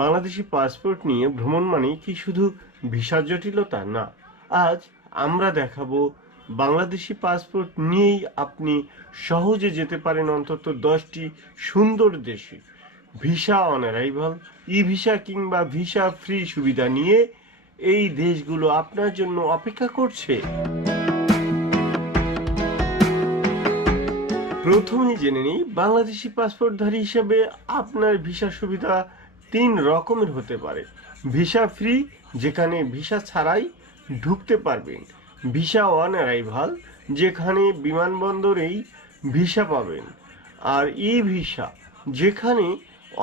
Bangladeshi passport নিয়ে ভ্রমণ মানে কি শুধু ভিসা জটিলতা? না, আজ আমরা দেখাবো বাংলাদেশি পাসপোর্ট নিয়েই আপনি সহজে যেতে পারেন অন্তত 10টি সুন্দর দেশে। Visa on arrival, E visa কিংবা ভিসা ফ্রি সুবিধা নিয়ে এই দেশগুলো আপনার জন্য অপেক্ষা করছে। প্রথমেই জেনে নিই, বাংলাদেশি পাসপোর্টধারী হিসেবে আপনার ভিসা সুবিধা 3 রকমের হতে পারে। ভিসা ফ্রি, যেখানে ভিসা ছাড়াই ঢুকতে পারবেন। ভিসা অন অ্যারাইভাল, যেখানে বিমানবন্দরেই ভিসা পাবেন। আর ই ভিসা, যেখানে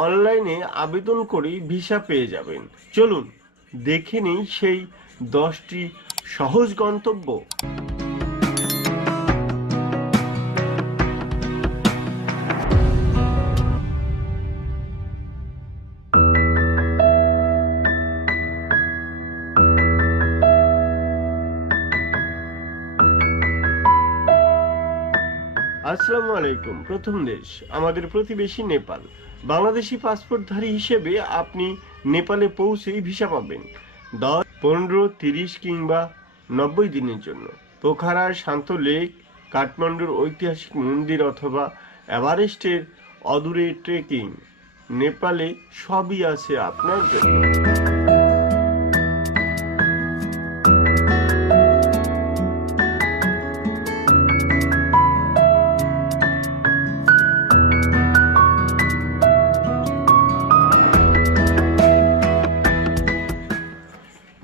অনলাইনে আবেদন করেই ভিসা পেয়ে যাবেন। চলুন দেখে নিই সেই 10টি সহজ গন্তব্য। আসসালামু আলাইকুম। প্রথম দেশ আমাদের প্রতিবেশী নেপাল। বাংলাদেশি পাসপোর্টধারী হিসেবে আপনি নেপালে পৌঁছেই ভিসা পাবেন 10, 15, 30 কিংবা 90 দিনের জন্য। পোখারার শান্ত লেক, কাঠমান্ডুর ঐতিহাসিক মন্দির অথবা এভারেস্টের অদূরে ট্রেকিং, নেপালে সবই আছে আপনার জন্য।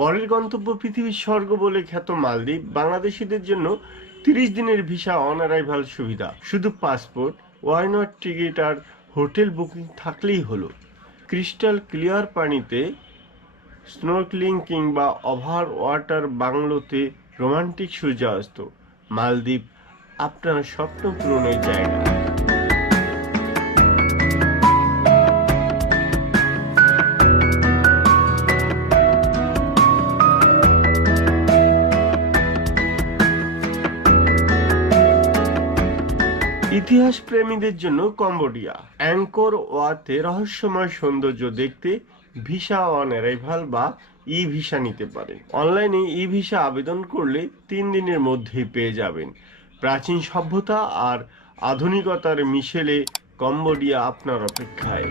পরের গন্তব্য পৃথিবীর স্বর্গ বলে খ্যাত মালদ্বীপ। বাংলাদেশিদের জন্য 30 দিনের ভিসা অন অ্যারাইভাল সুবিধা। শুধু পাসপোর্ট, ওয়াই নট টিকিট আর হোটেল বুকিং থাকলেই হলো। ক্রিস্টাল ক্লিয়ার পানিতে স্নোর্কেলিং কিংবা ওভার ওয়াটার বাংলোতে রোমান্টিক সূর্যাস্ত। মালদ্বীপ আপনার স্বপ্ন পূরণের জায়গা। ইতিহাস প্রেমীদের জন্য কম্বোডিয়া। অ্যাংকর ওয়াতে রহস্যময় সৌন্দর্য দেখতে ভিসা অন অ্যারাইভাল বা ই ভিসা নিতে পারেন। অনলাইনে ই ভিসা আবেদন করলে 3 দিনের মধ্যেই পেয়ে যাবেন। প্রাচীন সভ্যতা আর আধুনিকতার মিশেলে কম্বোডিয়া আপনার অপেক্ষায়।